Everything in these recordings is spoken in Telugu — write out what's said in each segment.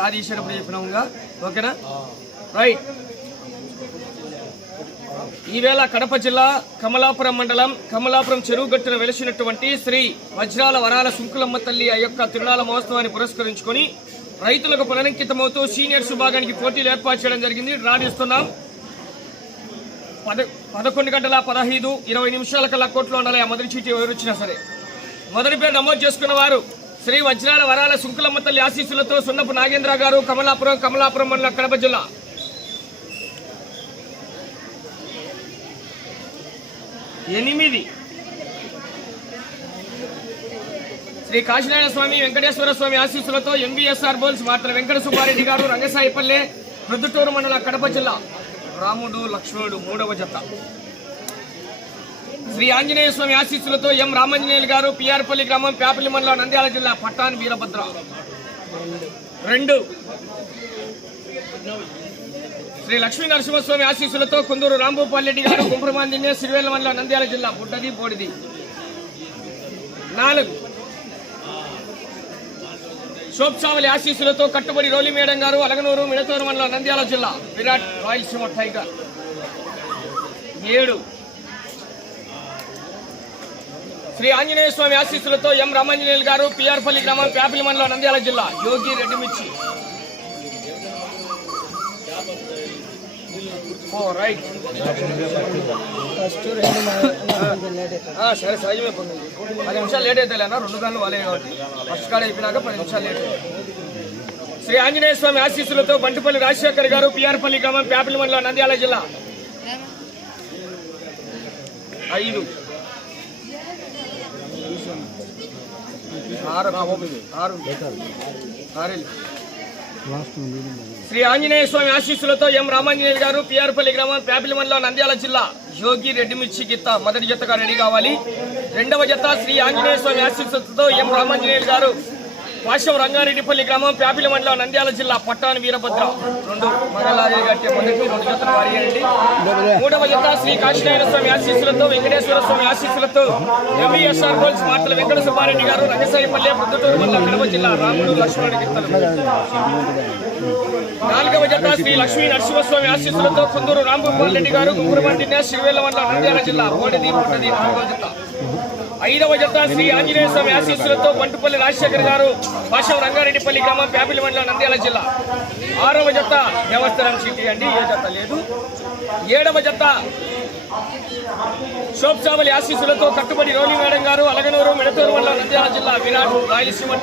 డ్రా తీసేటప్పుడు చెప్పినాముగా ఓకేనా? రైట్. ఈవేళ కడప జిల్లా కమలాపురం మండలం కమలాపురం చెరువు గట్టున వెలిసినటువంటి శ్రీ వజ్రాల వరాల సుంకులమ్మ తల్లి ఆ యొక్క తిరునాళ మహోత్సవాన్ని పురస్కరించుకొని రైతులకు పునరంకితమవుతూ సీనియర్స్ విభాగానికి పోటీలు ఏర్పాటు చేయడం జరిగింది. రాణిస్తున్నాం పద పదకొండు గంటల పదహైదు ఇరవై నిమిషాల కల్లా కోట్లో ఉండాలి. ఆ మొదటి చీటీ ఎవరు వచ్చినా సరే. మొదటి పేరు నమోదు చేసుకున్న వారు శ్రీ వజ్రాల వరాల సుంకులమ్మ తల్లి ఆశీస్సులతో సున్నపు నాగేంద్ర గారు కమలాపురం కమలాపురం మండలం కడప జిల్లా. ఎనిమిది. శ్రీ కాశీనారాయణ స్వామి వెంకటేశ్వర స్వామి ఆశీస్సులతో ఎంబీఎస్ఆర్ బోల్స్ వార్తల వెంకట సుబ్బారెడ్డి గారు రంగసాయిపల్లె ప్రొద్దుటూరు మండల కడప జిల్లా. రాముడు లక్ష్మణుడు మూడవ జత. శ్రీ ఆంజనేయ స్వామి ఆశీస్సులతో ఎం రామాంజనేయులు గారు పిఆర్పల్లి గ్రామం పేపల్లి మండలం నంద్యాల జిల్లా పట్టాన్ వీరభద్ర. రెండు. శ్రీ లక్ష్మీ నరసింహస్వామి ఆశీస్సులతో కుందూరు రాంభూపాల్రెడ్డి గారు కుంభ్రమాందిన్య సిరివేల మండలం నంద్యాల జిల్లా బుడ్డది బోడిది. నాలుగు. శోభ్సావలి ఆశీస్సులతో కట్టుబడి రోలి మేడం గారు అలగనూరు మిడతూరు మండలం నంద్యాల జిల్లా విరాట్ రాయలసీమ టైగర్. ఏడు. శ్రీ ఆంజనేయ స్వామి ఆశీస్సులతో ఎం రామాంజనేయులు గారు పిఆర్పల్లి గ్రామం ప్యాపిలి మండలం నంద్యాల జిల్లా యోగి రెడ్డి మిర్చి. రైట్ సరే సహజమే పొందండి పది నిమిషాలు లేట్ అయితే లేనా? రెండు గంటలు వాళ్ళే కాబట్టి. ఫస్ట్ కాడ అయిపోయినాక పది నిమిషాలు లేట్ శ్రీ ఆంజనేయ స్వామి ఆశీస్సులతో బంటిపల్లి రాజశేఖర్ గారు పిఆర్పల్లి గ్రామం ప్యాపిలి మండలం నంద్యాల జిల్లా. ఐదు. శ్రీ ఆంజనేయ స్వామి ఆశీస్సులతో ఎం రామాంజనేయులు గారు పిఆర్పల్లి గ్రామం ప్యాపిలి మండలం నంద్యాల జిల్లా యోగి రెడ్డిమిర్చి గిత్త మొదటి జతగా రెడీ కావాలి. రెండవ జత శ్రీ ఆంజనేయ స్వామి ఆశీస్సులతో ఎం రామాంజనేయులు గారు పాశం రంగారెడ్డిపల్లి గ్రామం ప్యాపిలి మండలం నంద్యాల జిల్లా పట్టాని వీరభద్ర. రెండు మొదటి రెండు జతలు వారియండి మూడవ జత శ్రీ కాశీనారాయణ స్వామి ఆశీస్సులతో వెంకటేశ్వర స్వామి ఆశీస్సులతో ఎంఈఎస్ఆర్ గోల్స్ మాటల వెంకట సుబ్బారెడ్డి గారు రంగసాయిపల్లె ప్రొద్దుటూరు మండలం కడప జిల్లా రాముడు లక్ష్మణుడి గిత్తలు నాలుగవ జత శ్రీ లక్ష్మీ నరసింహస్వామి ఆశీస్సులతో కుందూరు రాంభూపాల్ రెడ్డి గారు గుంగురమందిన సిరివేల మండలం నంద్యాల జిల్లా బోడిది పుట్టది నాలుగవ జత. ఐదవ జత శ్రీ ఆంజనేయ స్వామి ఆశీస్సులతో బంటుపల్లి రాజశేఖర్ గారు భాషం రంగారెడ్డిపల్లి గ్రామం ప్యాపిలి మండలం నంద్యాల జిల్లా. ఆరవ జత దేవస్థానం సిటీ అండి ఏ జత లేదు. ఏడవ జత శోభ్చావలి ఆశీస్సులతో కట్టుబడి రోని మేడం గారు అలగనూరు మెడతూరు మండల నంద్యాల జిల్లా విరాట్ రాయలసీమ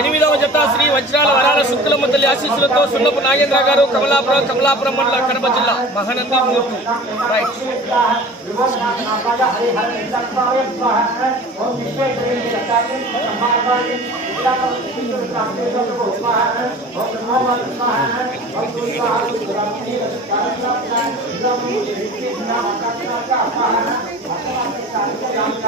ఎనిమిదవ జత శ్రీ వజ్రాల వరాల శుక్లమ్మ తల్లి ఆశీస్సులతో సున్నపు నాగేంద్ర గారు కమలాపురం కమలాపురం మండల కడప జిల్లా మహానంది మూర్తి